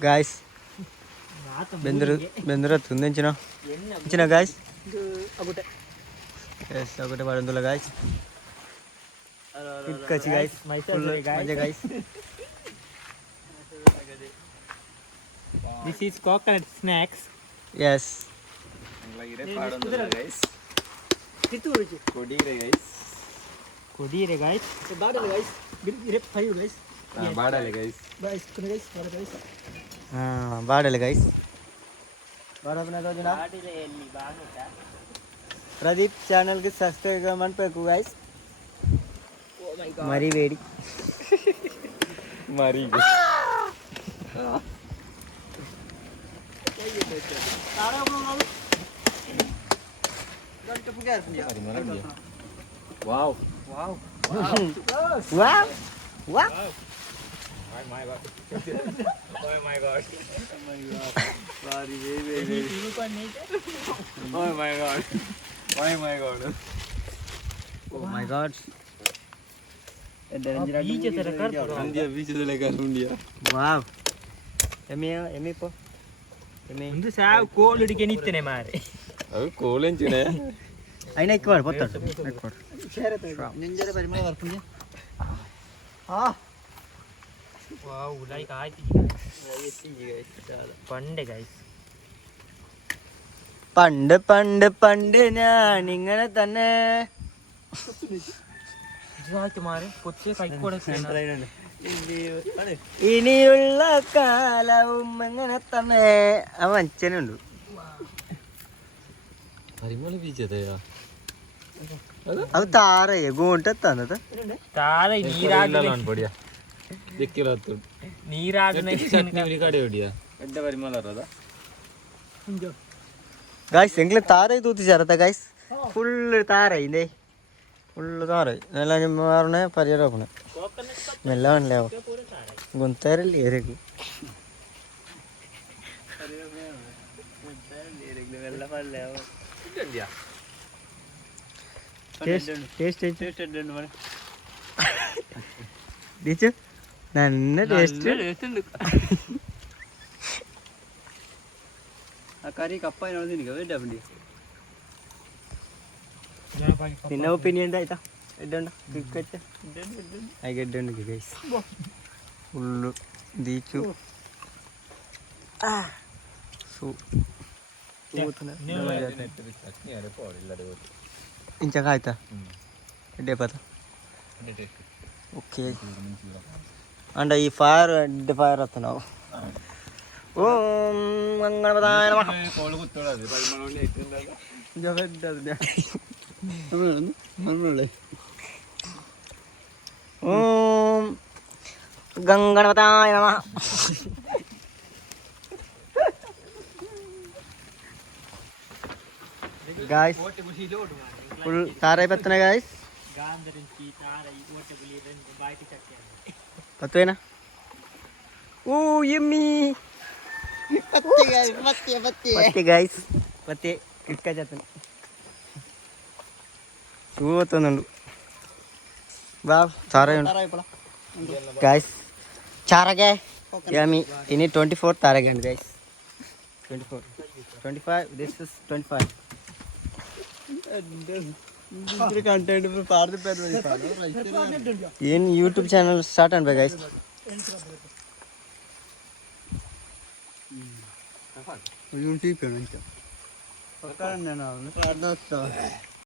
guys. Bendera tunden chino. Chino guys. Yes, aku dah baru dulu guys. Kaci guys. Full aja guys. This is coconut snacks. Yes. lagi padan dulu guys. Itu aja. Kodi guys. Kodi guys. Badal guys. Grip 5 guys. Badal guys. Guys, kena guys, badal guys. हाँ बाढ़ ले guys बाढ़ अपना तो जनाब Pradeep channel के subscribe comment पे को गाइस Oh my god. मरी बेड़ी Mari. Taruh belum lalu. Dan kepugar punya. Wow. Wow. वाह वाह Oh my god. Oh my god. Sorry, baby. Oh my god. Oh my god. Oh my god beach तरह कर India beach itu legal India. Wow एमी पो एमी ముందు సావ్ కోలుడికి నిత్తనే మారే Aku kolen cina. అయినా ఎక్కువ పోతాడు ఎక్కువ Share itu. Ninja परिमल वर्पुnya. Ah. వావ్ లైక్ ఆయితి പണ്ട് ഗൈസ് പണ്ട് പണ്ട് പണ്ട് ഞാൻ ഇങ്ങനെ തന്നെ ഇതായിട്ട് മാറി പൊച്ചേ കൈക്കോടെ ഇനിയുള്ള കാലവും ഇങ്ങനെ തന്നെ അവൻ അച്ഛനുണ്ട് Harimau beach itu ya. അത് താറയെ ഗോണ്ട തന്നത് താഴെ നീരാടുന്ന Dia. Dikira tuh. നീരാടുന്ന Chutney beri kade dia. Ada harimau lah ada. Guys എങ്കിലും താറയെ തൂത്തി ചേർത്ത ഗായ്സ് ഫുള്ള് താറയില്ലേ ഫുള്ള് താറയി നല്ല മാറണേ പരിചയപ്പണേ മെല്ലെ മനസ്സിലാവും ഗുന്തരല്ലേ ഏരക്ക് ടേസ്റ്റ് നല്ല taste Akari kapai nanti nih, gak beda dia. പിന്നെ ഒപ്പീനിയൻ എന്താ ഇതുണ്ട് ക്രിക്കറ്റ് ആയിട്ടുണ്ട് ഗൈസ് ഫുള്ള് ദീച്ചു ఇంచ కాయతా ఎడ్డే పత ఓకే అంటే ఈ ఫైర్ ఫైర్ వస్తున్నావు ఓం గంగణపతాయ నమః Kalau kutu lah, harimau ini itu enggak. ഓം ഗംഗണപതായ നമഃ ഗായ്സ് ഫുൾ താറായി പത്തന ഗായ്സ് പത്തുവേന ഓ യമ്മി Pati guys, pati. പത്തി ഗായ്സ് പത്തി കിടക്കാൻ ചത്തന ചൂവത്തുന്നുണ്ട് വാ താറയുണ്ട് Taruh pula. ഗായ്സ് ചാറകെ യമ്മി ഇനി 24 താരകയാണ് guys 24 25 this is 25 Content itu parah tuh pet in YouTube channel start and by guys YouTube kan aja. Pakai nana,